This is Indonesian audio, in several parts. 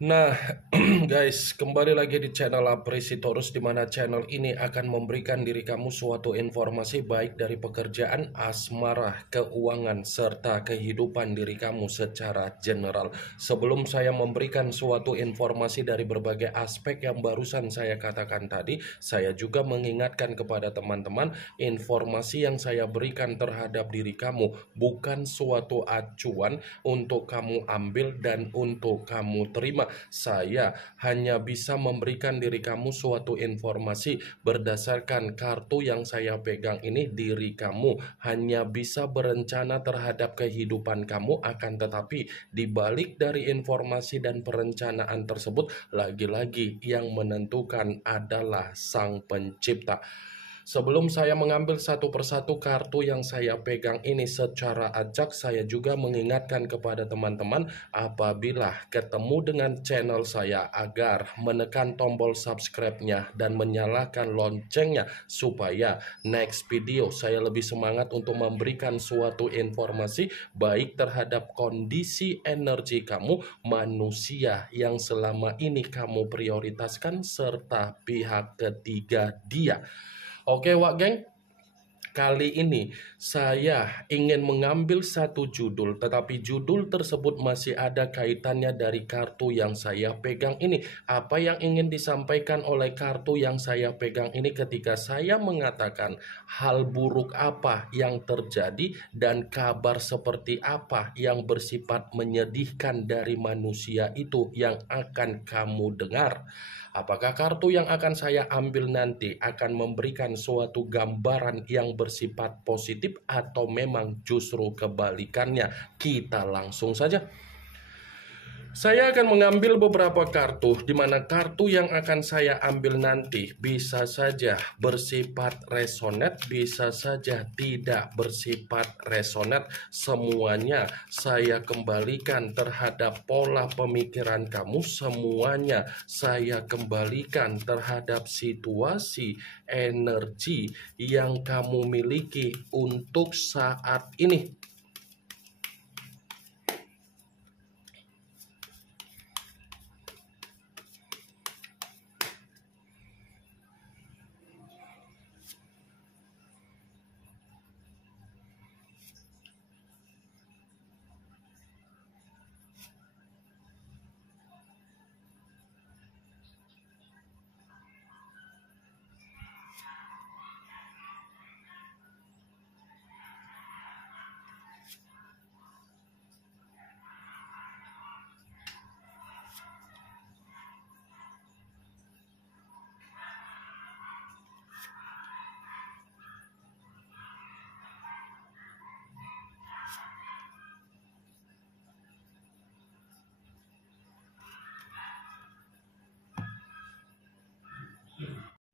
Nah, guys, kembali lagi di channel Apresitorus, di mana channel ini akan memberikan diri kamu suatu informasi baik dari pekerjaan, asmara, keuangan, serta kehidupan diri kamu secara general. Sebelum saya memberikan suatu informasi dari berbagai aspek yang barusan saya katakan tadi, saya juga mengingatkan kepada teman-teman, informasi yang saya berikan terhadap diri kamu bukan suatu acuan untuk kamu ambil dan untuk kamu terima. Saya hanya bisa memberikan diri kamu suatu informasi berdasarkan kartu yang saya pegang ini. Diri kamu hanya bisa berencana terhadap kehidupan kamu, akan tetapi dibalik dari informasi dan perencanaan tersebut, lagi-lagi yang menentukan adalah Sang Pencipta. Sebelum saya mengambil satu persatu kartu yang saya pegang ini secara acak, saya juga mengingatkan kepada teman-teman apabila ketemu dengan channel saya agar menekan tombol subscribe-nya dan menyalakan loncengnya supaya next video saya lebih semangat untuk memberikan suatu informasi baik terhadap kondisi energi kamu, manusia yang selama ini kamu prioritaskan, serta pihak ketiga dia. Oke, Wak Geng, kali ini saya ingin mengambil satu judul, tetapi judul tersebut masih ada kaitannya dari kartu yang saya pegang ini. Apa yang ingin disampaikan oleh kartu yang saya pegang ini ketika saya mengatakan hal buruk apa yang terjadi dan kabar seperti apa yang bersifat menyedihkan dari manusia itu yang akan kamu dengar. Apakah kartu yang akan saya ambil nanti akan memberikan suatu gambaran yang bersifat positif atau memang justru kebalikannya? Kita langsung saja. Saya akan mengambil beberapa kartu, di mana kartu yang akan saya ambil nanti bisa saja bersifat resonate, bisa saja tidak bersifat resonate. Semuanya saya kembalikan terhadap pola pemikiran kamu, semuanya saya kembalikan terhadap situasi energi yang kamu miliki untuk saat ini.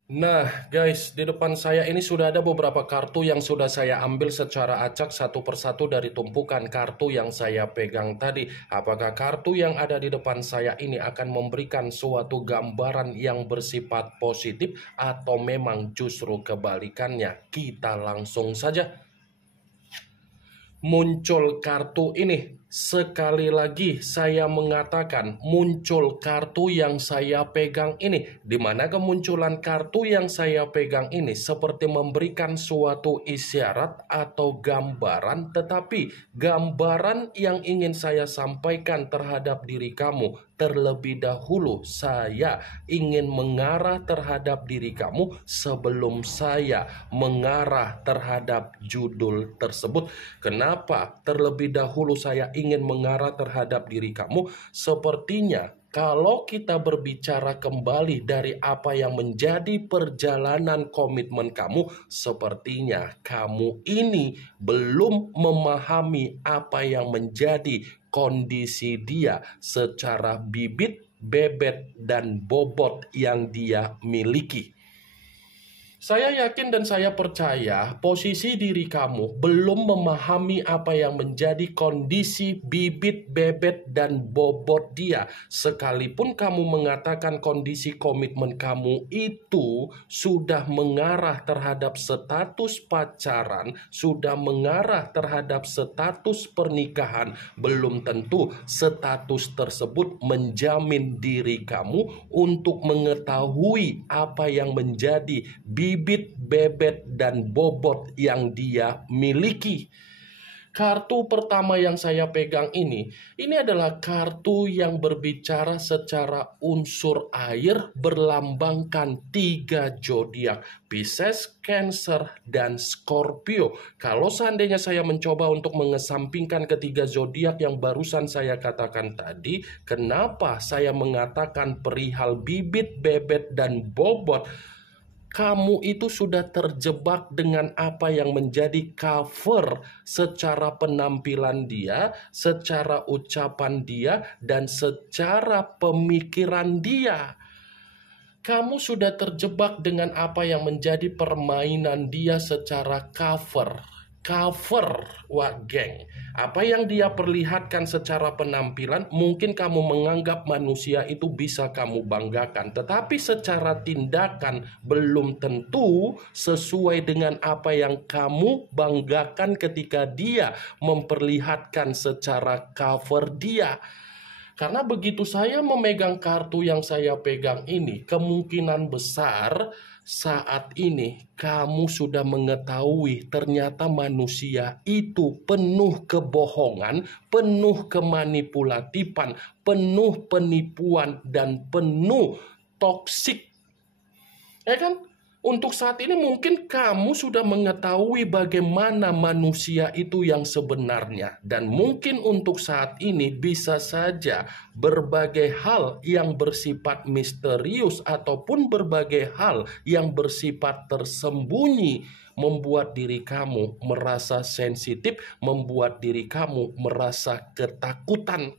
Nah guys, di depan saya ini sudah ada beberapa kartu yang sudah saya ambil secara acak satu persatu dari tumpukan kartu yang saya pegang tadi. Apakah kartu yang ada di depan saya ini akan memberikan suatu gambaran yang bersifat positif atau memang justru kebalikannya? Kita langsung saja. Muncul kartu ini. Sekali lagi saya mengatakan muncul kartu yang saya pegang ini. Di mana kemunculan kartu yang saya pegang ini seperti memberikan suatu isyarat atau gambaran, tetapi gambaran yang ingin saya sampaikan terhadap diri kamu terlebih dahulu, saya ingin mengarah terhadap diri kamu sebelum saya mengarah terhadap judul tersebut. Kenapa terlebih dahulu saya ingin mengarah terhadap diri kamu? Sepertinya kalau kita berbicara kembali dari apa yang menjadi perjalanan komitmen kamu, sepertinya kamu ini belum memahami apa yang menjadi kondisi dia secara bibit, bebet, dan bobot yang dia miliki. Saya yakin dan saya percaya posisi diri kamu belum memahami apa yang menjadi kondisi bibit, bebet, dan bobot dia. Sekalipun kamu mengatakan kondisi komitmen kamu itu sudah mengarah terhadap status pacaran, sudah mengarah terhadap status pernikahan, belum tentu status tersebut menjamin diri kamu untuk mengetahui apa yang menjadi bibit, bebet, dan bobot yang dia miliki. Kartu pertama yang saya pegang ini adalah kartu yang berbicara secara unsur air berlambangkan 3 zodiak, Pisces, Cancer, dan Scorpio. Kalau seandainya saya mencoba untuk mengesampingkan ketiga zodiak yang barusan saya katakan tadi, kenapa saya mengatakan perihal bibit, bebet, dan bobot? Kamu itu sudah terjebak dengan apa yang menjadi cover secara penampilan dia, secara ucapan dia, dan secara pemikiran dia. Kamu sudah terjebak dengan apa yang menjadi permainan dia secara cover. Wah geng, apa yang dia perlihatkan secara penampilan mungkin kamu menganggap manusia itu bisa kamu banggakan, tetapi secara tindakan belum tentu sesuai dengan apa yang kamu banggakan ketika dia memperlihatkan secara cover dia. Karena begitu saya memegang kartu yang saya pegang ini, kemungkinan besar saat ini kamu sudah mengetahui ternyata manusia itu penuh kebohongan, penuh kemanipulatifan, penuh penipuan, dan penuh toksik. Ya kan? Untuk saat ini mungkin kamu sudah mengetahui bagaimana manusia itu yang sebenarnya. Dan mungkin untuk saat ini bisa saja berbagai hal yang bersifat misterius ataupun berbagai hal yang bersifat tersembunyi membuat diri kamu merasa sensitif, membuat diri kamu merasa ketakutan.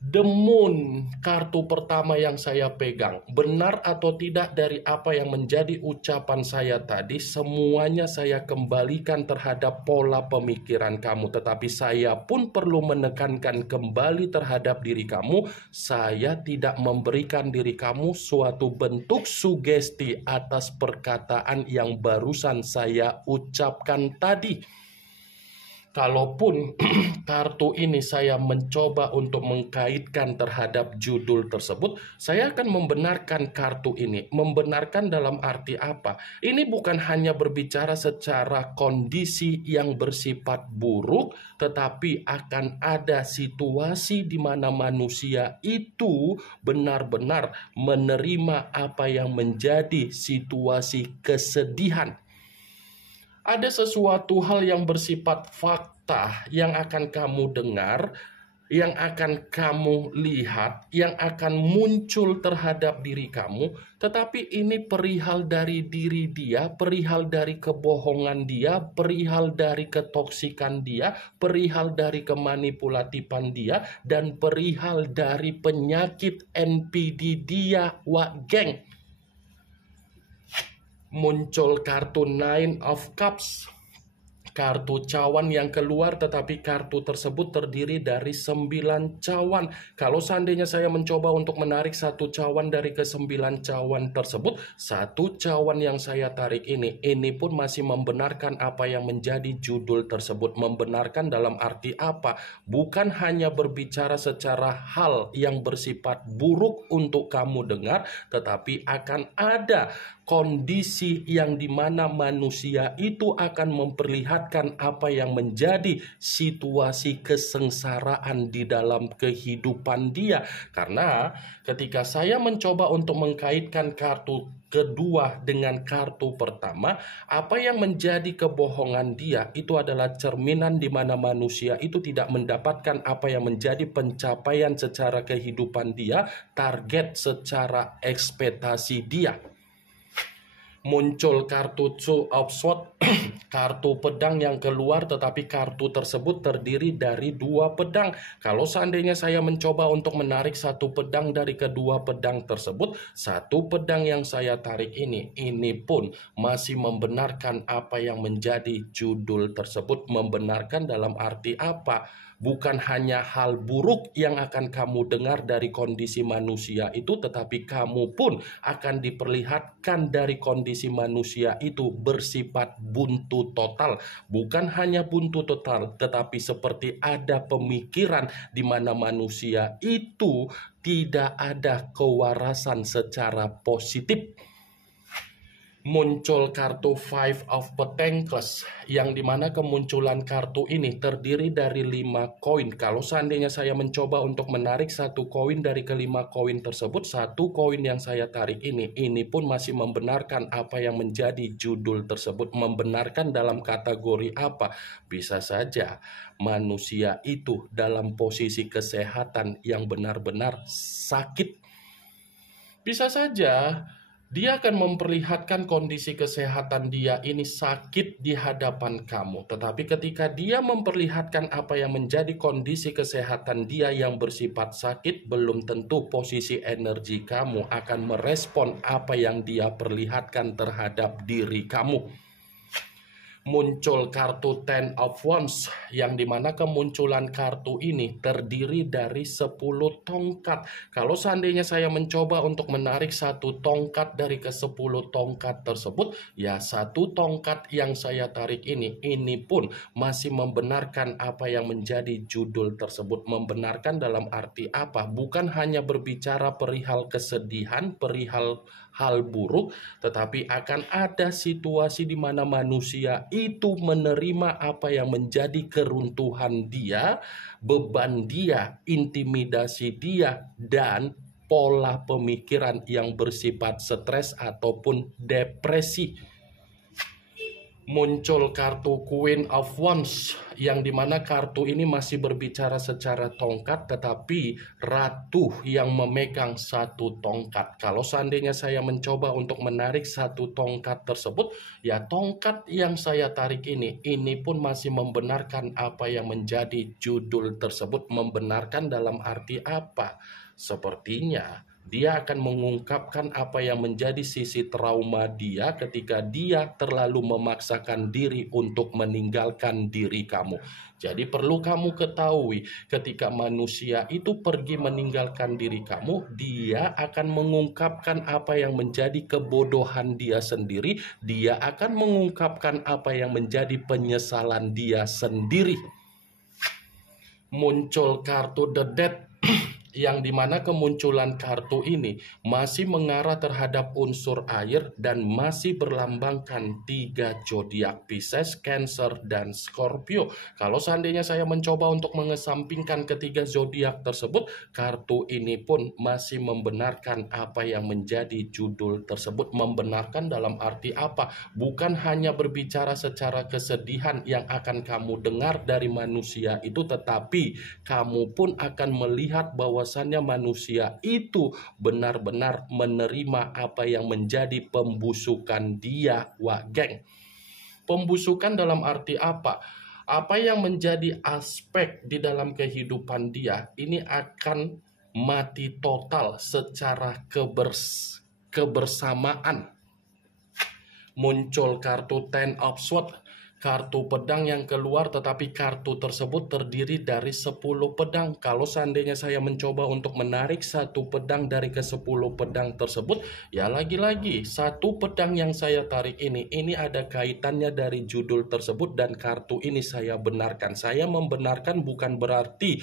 The Moon, kartu pertama yang saya pegang, benar atau tidak dari apa yang menjadi ucapan saya tadi, semuanya saya kembalikan terhadap pola pemikiran kamu. Tetapi saya pun perlu menekankan kembali terhadap diri kamu, saya tidak memberikan diri kamu suatu bentuk sugesti atas perkataan yang barusan saya ucapkan tadi. Kalaupun kartu ini saya mencoba untuk mengkaitkan terhadap judul tersebut, saya akan membenarkan kartu ini. Membenarkan dalam arti apa? Ini bukan hanya berbicara secara kondisi yang bersifat buruk, tetapi akan ada situasi di mana manusia itu benar-benar menerima apa yang menjadi situasi kesedihan. Ada sesuatu hal yang bersifat fakta yang akan kamu dengar, yang akan kamu lihat, yang akan muncul terhadap diri kamu, tetapi ini perihal dari diri dia, perihal dari kebohongan dia, perihal dari ketoksikan dia, perihal dari kemanipulatifan dia, dan perihal dari penyakit NPD dia, wah geng. Muncul kartu Nine of Cups, kartu cawan yang keluar, tetapi kartu tersebut terdiri dari 9 cawan. Kalau seandainya saya mencoba untuk menarik satu cawan dari ke-9 cawan tersebut, satu cawan yang saya tarik ini pun masih membenarkan apa yang menjadi judul tersebut. Membenarkan dalam arti apa? Bukan hanya berbicara secara hal yang bersifat buruk untuk kamu dengar, tetapi akan ada kondisi yang dimana manusia itu akan memperlihatkan apa yang menjadi situasi kesengsaraan di dalam kehidupan dia. Karena ketika saya mencoba untuk mengkaitkan kartu kedua dengan kartu pertama, apa yang menjadi kebohongan dia itu adalah cerminan di mana manusia itu tidak mendapatkan apa yang menjadi pencapaian secara kehidupan dia, target secara ekspektasi dia. Muncul kartu Two of Swords, kartu pedang yang keluar, tetapi kartu tersebut terdiri dari dua pedang. Kalau seandainya saya mencoba untuk menarik satu pedang dari kedua pedang tersebut, satu pedang yang saya tarik ini pun masih membenarkan apa yang menjadi judul tersebut. Membenarkan dalam arti apa? Bukan hanya hal buruk yang akan kamu dengar dari kondisi manusia itu, tetapi kamu pun akan diperlihatkan dari kondisi manusia itu bersifat buntu total. Bukan hanya buntu total, tetapi seperti ada pemikiran di mana manusia itu tidak ada kewarasan secara positif. Muncul kartu Five of Pentacles, yang dimana kemunculan kartu ini terdiri dari 5 koin. Kalau seandainya saya mencoba untuk menarik satu koin dari kelima koin tersebut, satu koin yang saya tarik ini pun masih membenarkan apa yang menjadi judul tersebut. Membenarkan dalam kategori apa? Bisa saja manusia itu dalam posisi kesehatan yang benar-benar sakit. Bisa saja dia akan memperlihatkan kondisi kesehatan dia ini sakit di hadapan kamu. Tetapi ketika dia memperlihatkan apa yang menjadi kondisi kesehatan dia yang bersifat sakit, belum tentu posisi energi kamu akan merespon apa yang dia perlihatkan terhadap diri kamu. Muncul kartu Ten of Wands, yang dimana kemunculan kartu ini terdiri dari 10 tongkat. Kalau seandainya saya mencoba untuk menarik satu tongkat dari ke-10 tongkat tersebut, ya satu tongkat yang saya tarik ini pun masih membenarkan apa yang menjadi judul tersebut. Membenarkan dalam arti apa? Bukan hanya berbicara perihal kesedihan, perihal hal buruk, tetapi akan ada situasi di mana manusia itu menerima apa yang menjadi keruntuhan dia, beban dia, intimidasi dia, dan pola pemikiran yang bersifat stres ataupun depresi. Muncul kartu Queen of Wands, yang dimana kartu ini masih berbicara secara tongkat, tetapi ratu yang memegang satu tongkat. Kalau seandainya saya mencoba untuk menarik satu tongkat tersebut, ya tongkat yang saya tarik ini pun masih membenarkan apa yang menjadi judul tersebut. Membenarkan dalam arti apa? Sepertinya dia akan mengungkapkan apa yang menjadi sisi trauma dia ketika dia terlalu memaksakan diri untuk meninggalkan diri kamu. Jadi perlu kamu ketahui, ketika manusia itu pergi meninggalkan diri kamu, dia akan mengungkapkan apa yang menjadi kebodohan dia sendiri. Dia akan mengungkapkan apa yang menjadi penyesalan dia sendiri. Muncul kartu The Death, yang dimana kemunculan kartu ini masih mengarah terhadap unsur air dan masih berlambangkan 3 zodiak, Pisces, Cancer, dan Scorpio. Kalau seandainya saya mencoba untuk mengesampingkan ketiga zodiak tersebut, kartu ini pun masih membenarkan apa yang menjadi judul tersebut. Membenarkan dalam arti apa? Bukan hanya berbicara secara kesedihan yang akan kamu dengar dari manusia itu, tetapi kamu pun akan melihat bahwasannya manusia itu benar-benar menerima apa yang menjadi pembusukan dia, wah geng. Pembusukan dalam arti apa? Apa yang menjadi aspek di dalam kehidupan dia ini akan mati total secara kebersamaan. Muncul kartu Ten of Swords, kartu pedang yang keluar, tetapi kartu tersebut terdiri dari 10 pedang. Kalau seandainya saya mencoba untuk menarik satu pedang dari ke-10 pedang tersebut, ya lagi-lagi satu pedang yang saya tarik ini ada kaitannya dari judul tersebut dan kartu ini saya benarkan. Saya membenarkan bukan berarti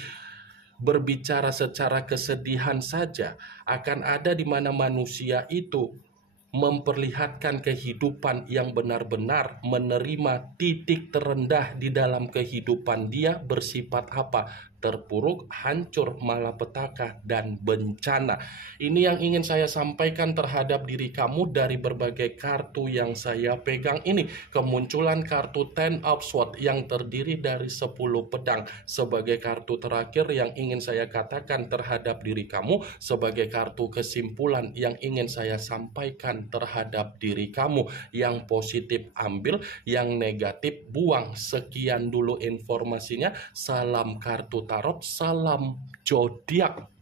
berbicara secara kesedihan saja. Akan ada di mana manusia itu memperlihatkan kehidupan yang benar-benar menerima titik terendah di dalam kehidupan dia bersifat apa? terpuruk, hancur, malapetaka, dan bencana. Ini yang ingin saya sampaikan terhadap diri kamu dari berbagai kartu yang saya pegang ini. Kemunculan kartu Ten of Swords yang terdiri dari 10 pedang sebagai kartu terakhir yang ingin saya katakan terhadap diri kamu, sebagai kartu kesimpulan yang ingin saya sampaikan terhadap diri kamu. Yang positif ambil, yang negatif buang. Sekian dulu informasinya. Salam kartu tarot, salam zodiak.